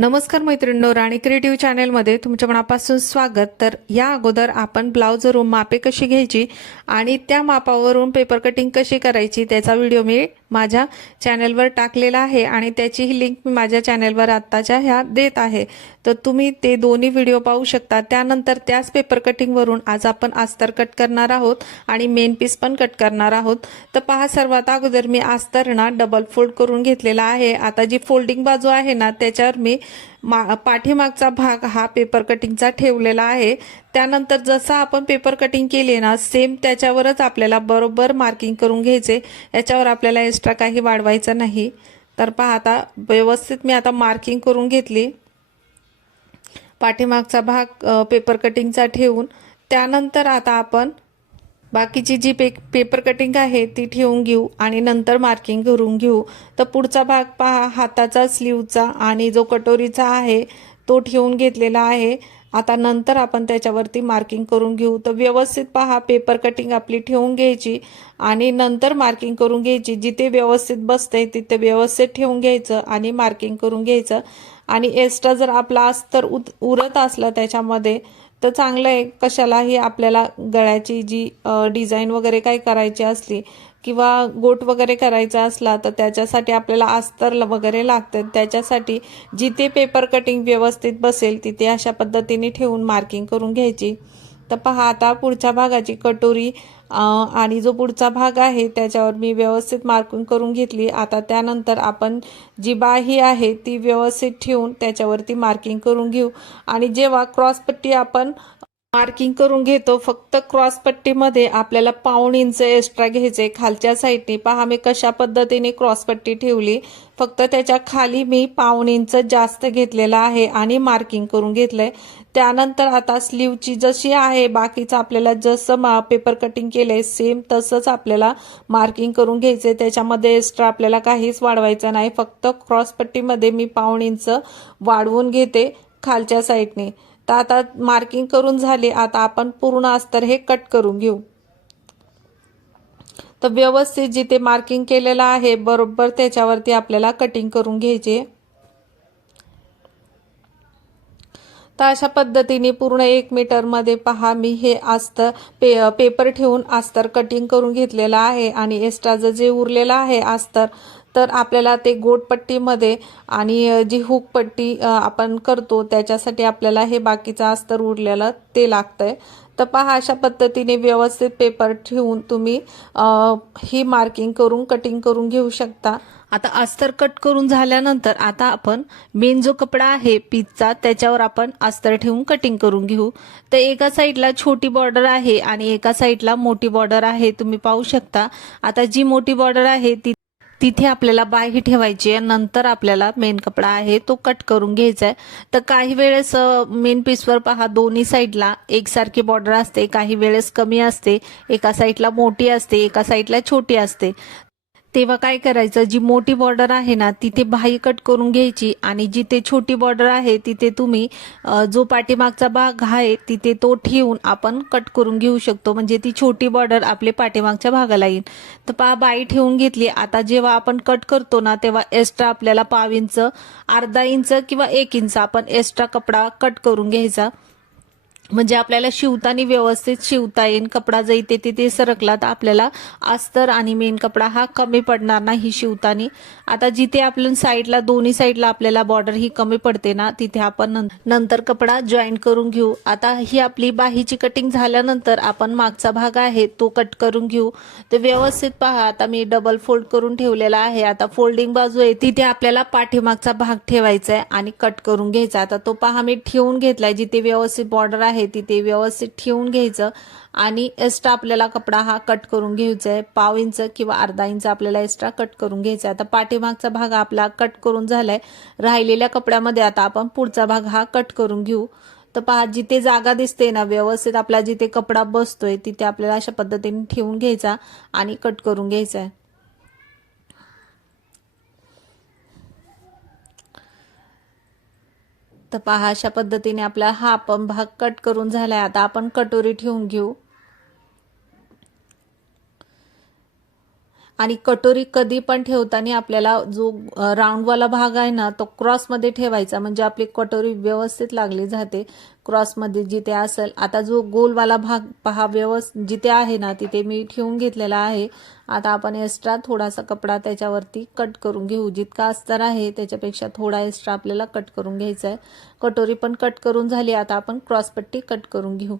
नमस्कार मैत्रिणींनो राणी क्रिएटिव्ह चॅनेलमध्ये तुमच्या मनापासून स्वागत. तर या अगोदर आपण ब्लाऊजवरून मापे कशी घ्यायची आणि त्या मापावरून पेपर कटिंग कशी करायची त्याचा व्हिडिओ मी माझ्या चॅनेलवर टाकलेला आहे आणि त्याचीही लिंक मी माझ्या चॅनेलवर आत्ताच्या ह्या देत आहे. तर तुम्ही ते दोन्ही व्हिडिओ पाहू शकता. त्यानंतर त्याच पेपर कटिंगवरून आज आपण अस्तर कट करणार आहोत आणि मेन पीस पण कट करणार आहोत. तर पहा सर्वात अगोदर मी अस्तर ना डबल फोल्ड करून घेतलेला आहे. आता जी फोल्डिंग बाजू आहे ना त्याच्यावर मी मा पाठीमागचा भाग हा पेपर कटिंगचा ठेवलेला आहे. त्यानंतर जसं आपण पेपर कटिंग केली ना सेम त्याच्यावरच आपल्याला बरोबर मार्किंग करून घ्यायचे. याच्यावर आपल्याला एक्स्ट्रा काही वाढवायचं नाही. तर पहा आता व्यवस्थित मी आता मार्किंग करून घेतली. पाठीमागचा भाग पेपर कटिंगचा ठेवून. त्यानंतर आता आपण बाकीची जी पे पेपर कटिंग आहे ती ठेवून घेऊ आणि नंतर मार्किंग करून घेऊ. तर पुढचा भाग पहा हाताचा स्लीवचा आणि जो कटोरीचा आहे तो ठेवून घेतलेला आहे. आता नंतर आपण त्याच्यावरती मार्किंग करून घेऊ. तर व्यवस्थित पहा पेपर कटिंग आपली ठेवून घ्यायची आणि नंतर मार्किंग करून घ्यायची. जिथे व्यवस्थित बसते तिथे व्यवस्थित ठेवून घ्यायचं आणि मार्किंग करून घ्यायचं. आणि एक्स्ट्रा जर आपला अस्तर उत उरत असलं त्याच्यामध्ये तर चांगलं आहे. कशालाही आपल्याला गळ्याची जी डिझाईन वगैरे काही करायची असली किंवा गोट वगैरे करायचा असला तर त्याच्यासाठी आपल्याला अस्तर ल- वगैरे लागतं त्याच्यासाठी जिथे पेपर कटिंग व्यवस्थित बसेल तिथे अशा पद्धतीने ठेवून मार्किंग करून घ्यायची. तर पहा आता पुढच्या भागाची कटोरी आणि जो पुढचा भाग आहे त्याच्यावर मी व्यवस्थित मार्किंग करून घेतली. आता त्यानंतर आपण जी बाही आहे ती व्यवस्थित ठेवून त्याच्यावरती मार्किंग करून घेऊ. आणि जेव्हा क्रॉसपट्टी आपण मार्किंग करून घेतो फक्त क्रॉस पट्टीमध्ये आपल्याला पाऊण इंच एक्स्ट्रा घ्यायचे. खालच्या साईडने पहा मी कशा पद्धतीने क्रॉस पट्टी ठेवली. फक्त त्याच्याखाली मी पाऊण इंच जास्त घेतलेला आहे आणि मार्किंग करून घेतलंय. त्यानंतर आता स्लीवची जशी आहे बाकीचं आपल्याला जसं पेपर कटिंग केलंय सेम तसंच आपल्याला मार्किंग करून घ्यायचंय. त्याच्यामध्ये एक्स्ट्रा आपल्याला काहीच वाढवायचं नाही. फक्त क्रॉस पट्टीमध्ये मी पाऊण इंच वाढवून घेते खालच्या साईडने तर आता मार्किंग करून झाले आता आपण पूर्ण अस्तर हे कट करून घेऊ. तर व्यवस्थित जिथे मार्किंग केलेलं आहे बरोबर त्याच्यावरती आपल्याला कटिंग करून घ्यायचे. तर अशा पद्धतीने पूर्ण एक मीटरमध्ये पहा मी हे अस्तर पे पेपर ठेवून अस्तर कटिंग करून घेतलेलं आहे आणि एक्स्ट्राचं जे उरलेलं आहे अस्तर तर आपल्याला ते गोटपट्टीमध्ये आणि जी हुकपट्टी पट्टी आपण करतो त्याच्यासाठी आपल्याला हे बाकीचं अस्तर उरलेलं ते लागतंय. तर पहा अशा पद्धतीने व्यवस्थित पेपर ठेवून तुम्ही ही मार्किंग करून कटिंग करून घेऊ शकता. आता अस्तर कट करून झाल्यानंतर आता आपण मेन जो कपडा आहे पीचचा त्याच्यावर आपण अस्तर ठेवून कटिंग करून घेऊ. तर एका साईडला छोटी बॉर्डर आहे आणि एका साईडला मोठी बॉर्डर आहे तुम्ही पाहू शकता. आता जी मोठी बॉर्डर आहे ती तिथे आपल्याला बाही ठेवायची आहे. नंतर आपल्याला मेन कपडा आहे तो कट करून घ्यायचा आहे. तर काही वेळेस मेन पीसवर पहा दोन्ही साईडला एकसारखी बॉर्डर असते काही वेळेस कमी असते एका साईडला मोठी असते एका साईडला छोटी असते. तेव्हा काय करायचं? जी मोठी बॉर्डर आहे ना तिथे बाही कट करून घ्यायची आणि जिथे छोटी बॉर्डर आहे तिथे तुम्ही जो पाठीमागचा भाग आहे तिथे तो ठेवून आपण कट करून घेऊ शकतो. म्हणजे ती छोटी बॉर्डर आपल्या पाठीमागच्या भागाला येईल. तर पहा बाई ठेवून घेतली. आता जेव्हा आपण कट करतो ना तेव्हा एक्स्ट्रा आपल्याला पाव इंच अर्धा इंच किंवा एक इंच आपण एक्स्ट्रा कपडा कट करून घ्यायचा. म्हणजे आपल्याला शिवताना व्यवस्थित शिवता येईल कपडा जर इथे तिथे सरकला तर आपल्याला अस्तर आणि मेन कपडा हा कमी पडणार नाही शिवताना. आता जिथे आपल्या साईडला दोन्ही साईडला आपल्याला बॉर्डर ही कमी पडते ना तिथे आपण नंतर कपडा जॉईन करून घेऊ. आता ही आपली बाहीची कटिंग झाल्यानंतर आपण मागचा भाग आहे तो कट करून घेऊ. तर व्यवस्थित पहा आता मी डबल फोल्ड करून ठेवलेला आहे. आता फोल्डिंग बाजू आहे तिथे आपल्याला पाठीमागचा भाग ठेवायचा आहे आणि कट करून घ्यायचा. आता तो पहा मी ठेवून घेतलाय जिथे व्यवस्थित बॉर्डर आहे. तिथे व्यवस्थित ठेवून घ्यायचं. आणि एक्स्ट्रा आपल्याला कपडा हा कट करून घ्यायचा आहे पाव इंच किंवा अर्धा इंच आपल्याला एक्स्ट्रा कट करून घ्यायचा आहे आता पाठीमागचा भाग आपला कट करून झालाय. राहिलेल्या कपड्यामध्ये आता आपण पुढचा भाग हा कट करून घेऊ. तर पहा जिथे जागा दिसते ना व्यवस्थित आपला जिथे कपडा बसतोय तिथे आपल्याला अशा पद्धतीने ठेवून घ्यायचा आणि कट करून घ्यायचा आहे तर पहा अशा पद्धतीने आपला हा आपण भाग कट करून झाला आहे आता आपण कटोरी ठेवून घेऊ. आणि कटोरी कधी पण ठेवताना आपल्याला जो राऊंडवाला भाग आहे ना तो क्रॉसमध्ये ठेवायचा. म्हणजे आपली कटोरी व्यवस्थित लागली जाते क्रॉसमध्ये जिथे असेल. आता जो गोलवाला भाग पहा व्यवस्थित जिथे आहे ना तिथे मी ठेवून घेतलेला आहे. आता आपण एक्स्ट्रा थोडासा कपडा त्याच्यावरती कट करून घेऊ. जितका अस्तर आहे त्याच्यापेक्षा थोडा एक्स्ट्रा आपल्याला कट करून घ्यायचा आहे. कटोरी पण कट करून झाली. आता आपण क्रॉसपट्टी कट करून घेऊ.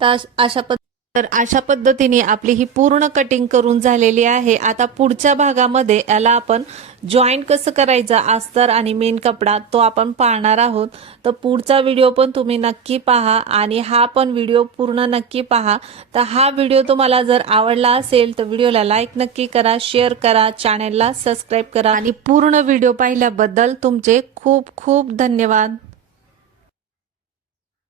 तर अशा पद्ध तर अशा पद्धतीने आपली ही पूर्ण कटिंग करून झालेली आहे. आता पुढच्या भागामध्ये याला आपण जॉईंट कसं करायचं अस्तर आणि मेन कपडा तो आपण पाहणार आहोत. तर पुढचा व्हिडिओ पण तुम्ही नक्की पहा आणि हा पण व्हिडिओ पूर्ण नक्की पहा. तर हा व्हिडिओ तुम्हाला जर आवडला असेल तर व्हिडिओला लाईक नक्की करा शेअर करा चॅनेलला सबस्क्राईब करा. आणि पूर्ण व्हिडिओ पाहिल्याबद्दल तुमचे खूप खूप धन्यवाद.